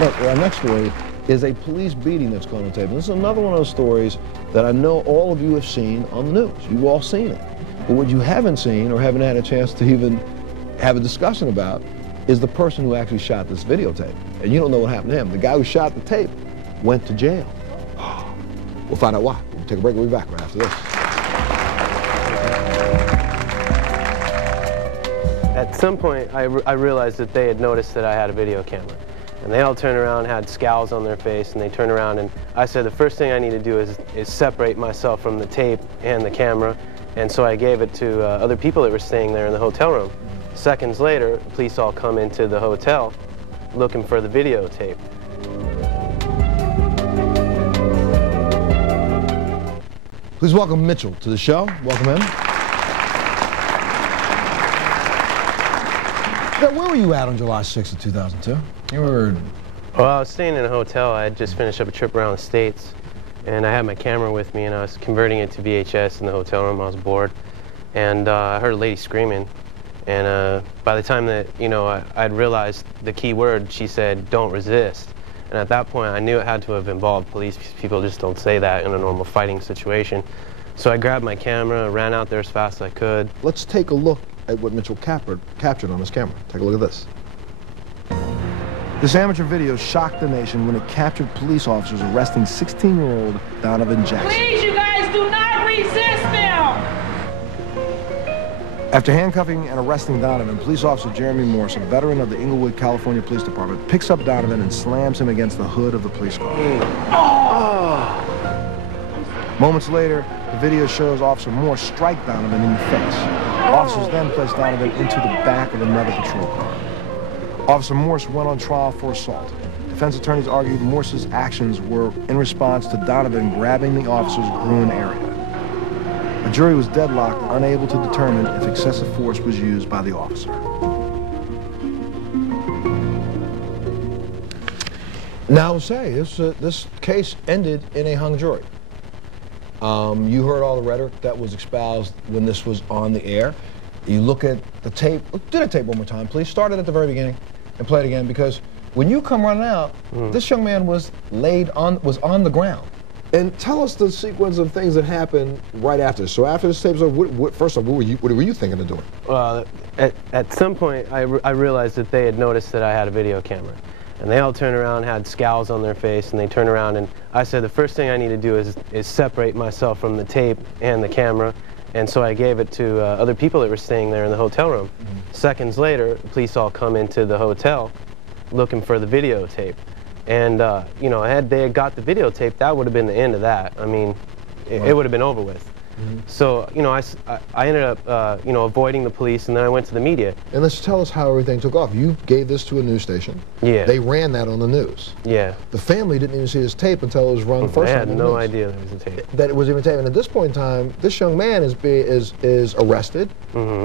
Look, our next story is a police beating that's gone on tape. And this is another one of those stories that I know all of you have seen on the news. You've all seen it. But what you haven't seen or haven't had a chance to even have a discussion about is the person who actually shot this videotape. And you don't know what happened to him. The guy who shot the tape went to jail. We'll find out why. We'll take a break. We'll be back right after this. At some point, I realized that they had noticed that I had a video camera. And they all turned around, had scowls on their face, and they turned around and I said, the first thing I need to do is separate myself from the tape and the camera. And so I gave it to other people that were staying there in the hotel room. Seconds later, police all come into the hotel looking for the videotape. Please welcome Mitchell to the show. Welcome him. Now, where were you at on July 6th of 2002? You were... Well, I was staying in a hotel. I had just finished up a trip around the States, and I had my camera with me, and I was converting it to VHS in the hotel room. I was bored, and I heard a lady screaming. And by the time that, I'd realized the key word, she said, "Don't resist." And at that point, I knew it had to have involved police. People just don't say that in a normal fighting situation. So I grabbed my camera, ran out there as fast as I could. Let's take a look at what Mitchell captured on his camera. Take a look at this. This amateur video shocked the nation when it captured police officers arresting 16-year-old Donovan Jackson. Please, you guys, do not resist them! After handcuffing and arresting Donovan, police officer Jeremy Morse, a veteran of the Inglewood, California Police Department, picks up Donovan and slams him against the hood of the police car. Moments later, the video shows Officer Morse strike Donovan in the face. Officers then place Donovan into the back of another patrol car. Officer Morse went on trial for assault. Defense attorneys argued Morse's actions were in response to Donovan grabbing the officer's groin area. A jury was deadlocked, unable to determine if excessive force was used by the officer. Now, I will say, this case ended in a hung jury. You heard all the rhetoric that was espoused when this was on the air. You look at the tape. Do the tape one more time, please. Start it at the very beginning and play it again, because when you come running out, this young man was on the ground. And tell us the sequence of things that happened right after this. So after this tape, first off, what were you thinking of doing? Well, at some point, I realized that they had noticed that I had a video camera. And they all turned around, had scowls on their face, and they turned around and I said, the first thing I need to do is separate myself from the tape and the camera. And so I gave it to other people that were staying there in the hotel room. Seconds later, police all come into the hotel looking for the videotape. And, had they got the videotape, that would have been the end of that. I mean, it would have been over with. So, I ended up, avoiding the police, and then I went to the media. And let's tell us how everything took off. You gave this to a news station. Yeah. They ran that on the news. Yeah. The family didn't even see this tape until it was run first. They had no idea there was a tape. That it was even tape. And at this point in time, this young man is arrested.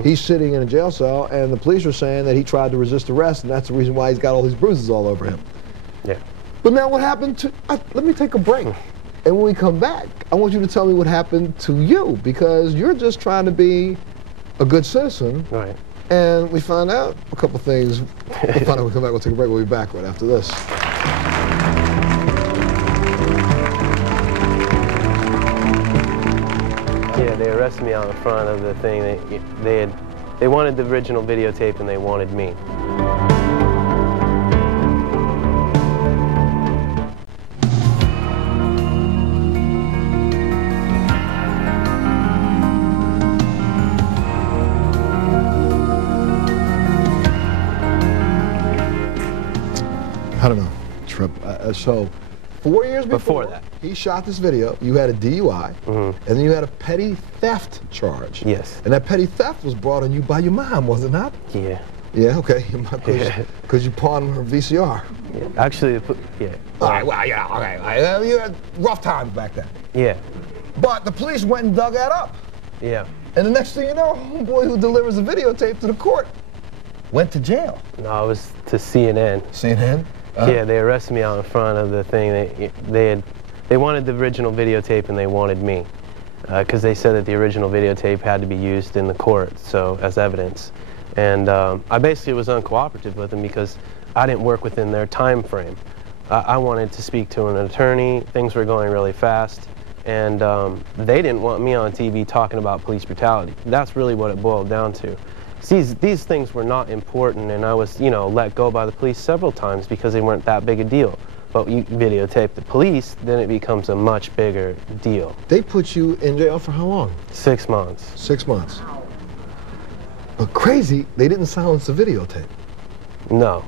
He's sitting in a jail cell, and the police are saying that he tried to resist arrest, and that's the reason why he's got all these bruises all over him. Yeah. But now what happened to... let me take a break. And when we come back, I want you to tell me what happened to you, because you're just trying to be a good citizen. Right. And we find out a couple things. We'll find out when we come back. We'll take a break. We'll be back right after this. Yeah, they arrested me out in front of the thing. They wanted the original videotape, and they wanted me. I don't know, Trip. So 4 years before that, he shot this video, you had a DUI, and then you had a petty theft charge. Yes. And that petty theft was brought on you by your mom, was it not? Yeah. Yeah, okay. Because you pawned her VCR. Yeah. Actually, yeah. All right, well, yeah, okay. You had rough times back then. Yeah. But the police went and dug that up. Yeah. And the next thing you know, homeboy who delivers a videotape to the court went to jail. No, it was to CNN. CNN? Yeah, they arrested me out in front of the thing. They wanted the original videotape, and they wanted me, because they said that the original videotape had to be used in the court, so as evidence. And I basically was uncooperative with them because I didn't work within their time frame. I wanted to speak to an attorney. Things were going really fast, and they didn't want me on TV talking about police brutality. That's really what it boiled down to. These things were not important, and I was, you know, let go by the police several times because they weren't that big a deal. But you videotape the police, then it becomes a much bigger deal. They put you in jail for how long? 6 months. 6 months. But crazy, they didn't silence the videotape. No.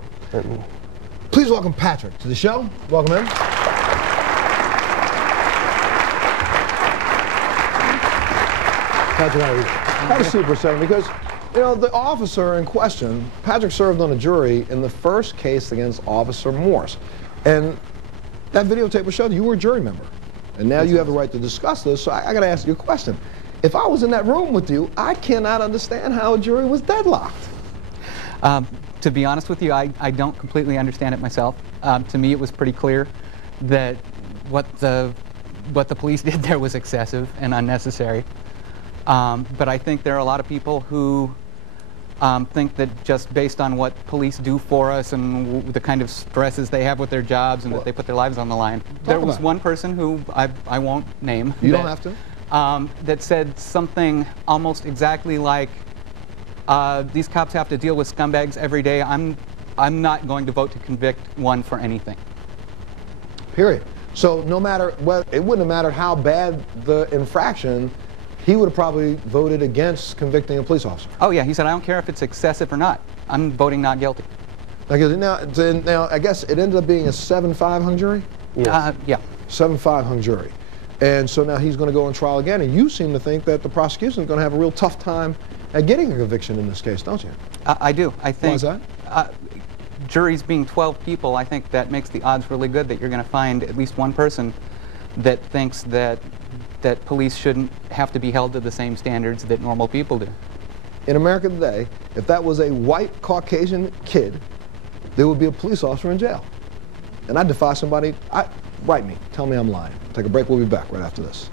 Please welcome Patrick to the show. Welcome in. Patrick, have a seat for a second, because, you know, the officer in question, Patrick served on a jury in the first case against Officer Morse. And that videotape was showed you were a jury member. And now you have the right to discuss this, so I got to ask you a question. If I was in that room with you, I cannot understand how a jury was deadlocked. To be honest with you, I don't completely understand it myself. To me, it was pretty clear that what the police did there was excessive and unnecessary. But I think there are a lot of people who think that just based on what police do for us and the kind of stresses they have with their jobs and that they put their lives on the line. There was one person who I won't name. You don't have to. That said something almost exactly like, these cops have to deal with scumbags every day. I'm not going to vote to convict one for anything. Period. So no matter what, it wouldn't have mattered how bad the infraction, he would have probably voted against convicting a police officer. Oh yeah, he said, I don't care if it's excessive or not. I'm voting not guilty. Now, I guess it ended up being a 7-5 hung jury? Yes. Yeah. 7-5 hung jury. And so now he's going to go on trial again, and you seem to think that the prosecution is going to have a real tough time at getting a conviction in this case, don't you? I do. I think. Why is that? Juries being 12 people, I think that makes the odds really good that you're going to find at least one person that thinks that police shouldn't have to be held to the same standards that normal people do. In America today, if that was a white Caucasian kid, there would be a police officer in jail. And I defy somebody, write me, tell me I'm lying. Take a break, we'll be back right after this.